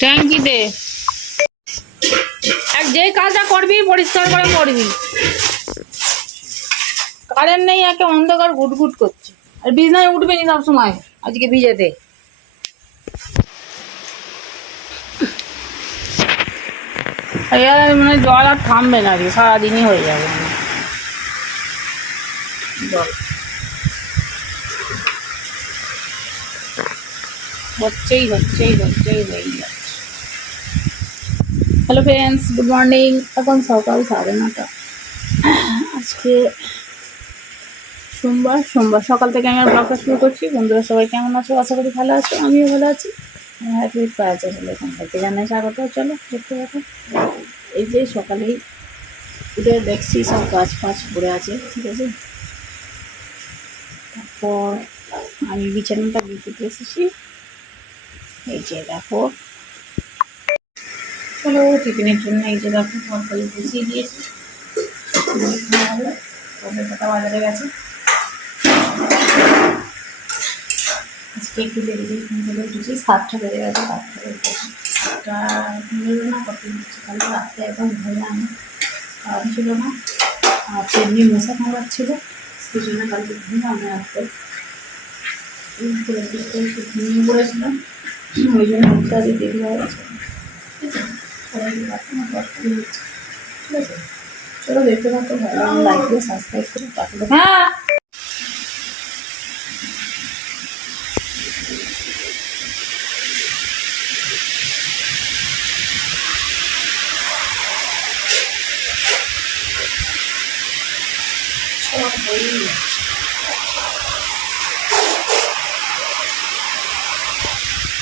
ট্যাঙ্কিতে আর যে কাজটা করবি পরিষ্কার করে করবি। কারেন্ট নেই, একে অন্ধকার ঘুটঘুট করছে। আর বিছনায় উঠবে নি সব সময় আজকে ভিজেতে। মানে জল আর থামবে না, আর সারাদিনই হয়ে যাবে জল। হয়েই যাচ্ছে। Hello friends, good morning. এখন সকাল 9:30। আজকে সোমবার সকাল থেকে আমি আর ব্লগটা শুরু করছি। বন্ধুরা সবাই কেমন আছো? আশা করি ভালো আছো, আমিও ভালো আছি। হ্যাপি ফ্রাইডে হলে এখান থেকে জানাই স্বাগত। চলো দেখতে দেখো, এই যে সকালেই উঠে দেখছি সব গাছ ফাছ পড়ে আছে, ঠিক আছে। তারপর আমি বিছানাটা গুছতে এসেছি, এই যে দেখো। চলো টিফিনের জন্য এই যে দেখো তরকারি বসিয়ে দিয়েছি, কটা বাজারে গেছে। আজকে একটু দেরি দিয়ে ফোন করে উঠেছি, 7টা বেজে গেছে। 7টা বেরো না কত হচ্ছে, কালকে রাত্রে একদম ঘরে আমি খাওয়া ছিল না, আর তেমনি মশা কামড়াচ্ছিলো, সেই জন্য কালকে ঘুমিয়ে আমি রাত্রে ঘুমিয়ে পড়েছিলাম, ওই জন্য উঠতে আজকে দেরি হয়ে গেছে। ঠিক আছে, চলো দেখতে থাকো, ভালো লাইক দিয়ে সাবস্ক্রাইব করে পাশে দেখো। হ্যাঁ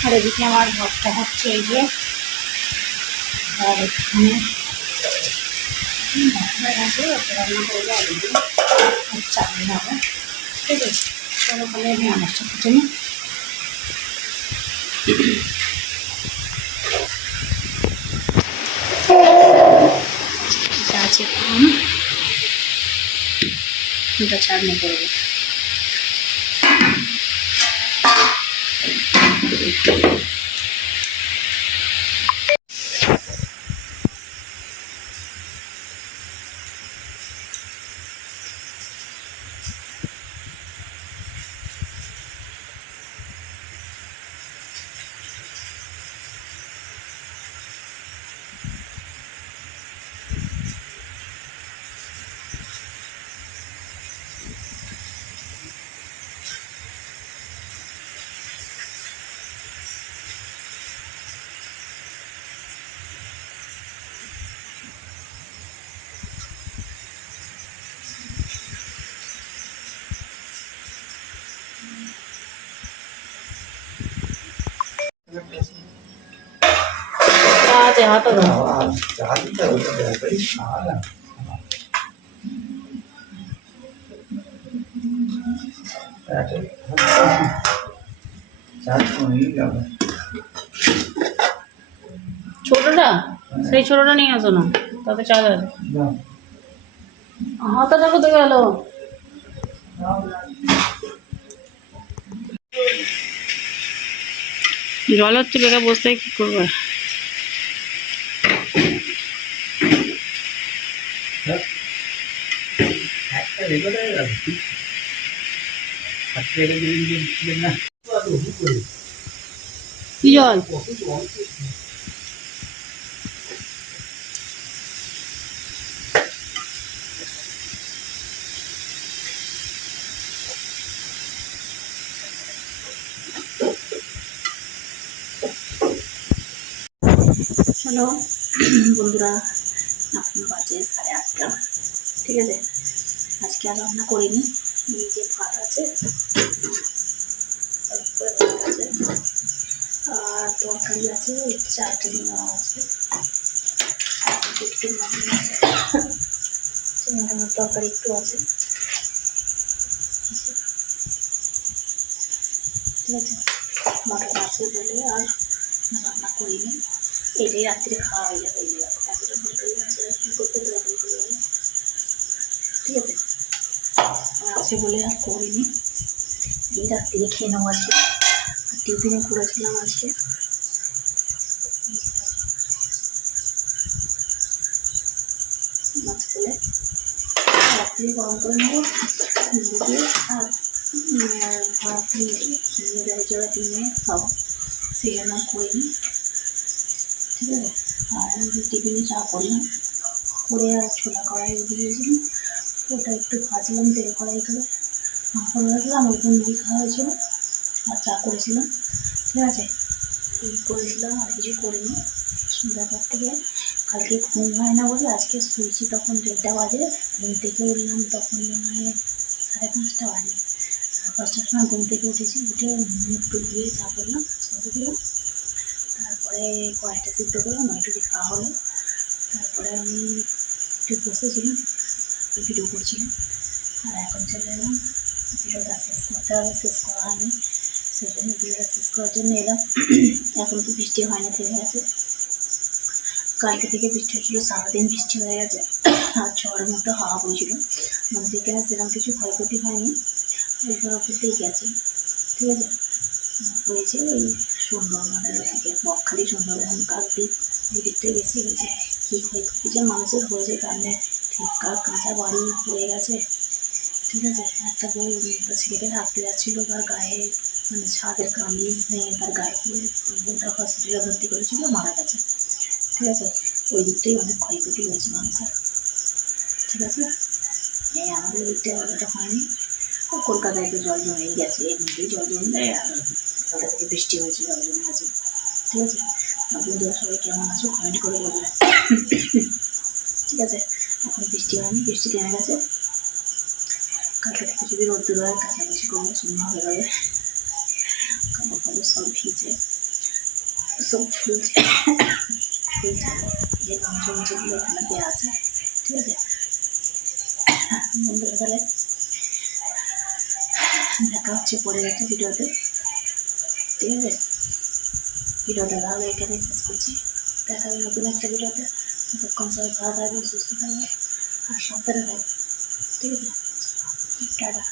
আর এদিকে আমার ভাতটা হচ্ছে, এই যে আর এখানে আছে, রান্না করবো আলু দিয়ে আর চাটনি হবে, ঠিক আছে। চলো তাহলে আমি আনাজটা কেটে নিই। এটা আছে এটা চাটনি করবো। হাতে ছোটটা, সেই ছোটটা নিয়ে আসো না, তাতে চাল আছে। হাতাটা কোথায় গেল? জল হচ্ছে, বেকার বসতে কি করবে? কি জল? চলো বন্ধুরা, এখন বাজে 8:30, ঠিক আছে। আজকে আর রান্না করিনি, এই যে ভাত আছে আর তরকারি আছে, চাটনি আছে, তরকারি একটু আছে, ঠিক আছে। মটন আছে বলে আর রান্না করিনি, এটাই রাত্রে খাওয়া হয়ে যাবে। এই এতটা তরকারি আছে, কী করতে তরকারি করে, ঠিক আছে। আছে বলে আর করিনি, এই রাত্রিরে খেয়ে নেবো আজকে। টিফিনে করেছিলাম আজকে মাছ তুলে রাত্রি গরম করে নেবো দিয়ে আর ভাত খেয়ে জোড়া দিয়ে খাবো, সেই জন্য করিনি। ঠিক আছে, আর টিফিনে চা করলাম, করে আর ছোলা কড়াই দিয়েছিলাম, ওটা একটু ভাজলাম তেল কড়াই করে করে রাখলাম, ওই মুড়ি খাওয়া হয়েছিল আর চা করেছিলাম। ঠিক আছে, এই করেছিলাম, আর কিছু করিনি। ব্যাপার থেকে কালকে ঘুম হয় না বলে আজকে শুয়েছি তখন 1:30 বাজে, ঘুম থেকে উঠলাম তখন মানে 5:30 বাজে। 5টার সময় ঘুম থেকে উঠেছি, উঠে মুখ টুক দিয়ে চা করলাম, সন্ধে দিলাম, তারপরে কড়াইটা সিদ্ধ করে মাইটুটি খাওয়া হলো। তারপরে আমি একটু বসেছিলাম, ভিডিও করছিলাম, আর এখন চলে এলাম ভিডিওটা শেষ করতে হবে, শেষ করা হয়নি, সেই জন্য ভিডিওটা শেষ করার জন্য এলাম। এখন তো বৃষ্টি হয় না, থেমে গেছে। কালকে থেকে বৃষ্টি হচ্ছিল, সারাদিন বৃষ্টি হয়ে গেছে, আর ঝড়ের মতো হাওয়া বইছিল। আমাদের এখানে সেরকম কিছু ক্ষয়ক্ষতি হয়নি, ওইগুলো করতেই গেছে। ঠিক আছে, হয়েছে ওই সুন্দরবনের দিকে, বকখালি সুন্দরবন কাকদ্বীপ ওই দিকটাই বেশি হয়েছে। কী ক্ষয়ক্ষতি যে মানুষের হয়েছে তার নেই ঠিক, কাঁচা বাড়ি পড়ে গেছে। ঠিক আছে, একটা বউ ছেলেকে রাখতে যাচ্ছিলো, তার গায়ে মানে ছাদের কামিজ ভেঙে তার গায়ে পড়ে বউটা হসপিটালে ভর্তি করেছিল, মারা গেছে। ঠিক আছে, ওই দিকটাই অনেক ক্ষয়ক্ষতি হয়েছে মানুষের। ঠিক আছে, এই আমাদের দিকটা অতটা হয়নি। কলকাতায় তো জল জমেই গেছে, এমনিতেই জল জমে দেয়, আর কলকাতা থেকে বৃষ্টি হয়েছে, জল জমে গেছে। ঠিক আছে, বন্ধুরা সবাই কেমন আছো কমেন্ট করে বলবে। ঠিক আছে, এখন বৃষ্টি হয়নি, বৃষ্টি থেমে গেছে। কালকে থেকে যদি রোদ্দুর হয় কাছাকাছি করবো, শুকনো হয়ে যাবে, কাপড় কাপড় সব ভিজে সব ফুলছে ফুলছে, যে গামছা মুছোগুলো ওখানে দেওয়া আছে। ঠিক আছে বন্ধুরা, তাহলে দেখা হচ্ছে পরের একটা ভিডিওতে। ঠিক আছে, ভিডিওটা তাহলে এখানেই শেষ করছি, দেখা হবে নতুন একটা ভিডিওতে। ততক্ষণ সবাই ভালো থাকবে, সুস্থ থাকবে আর সাবধানে থাকবে। ঠিক আছে, টাটা।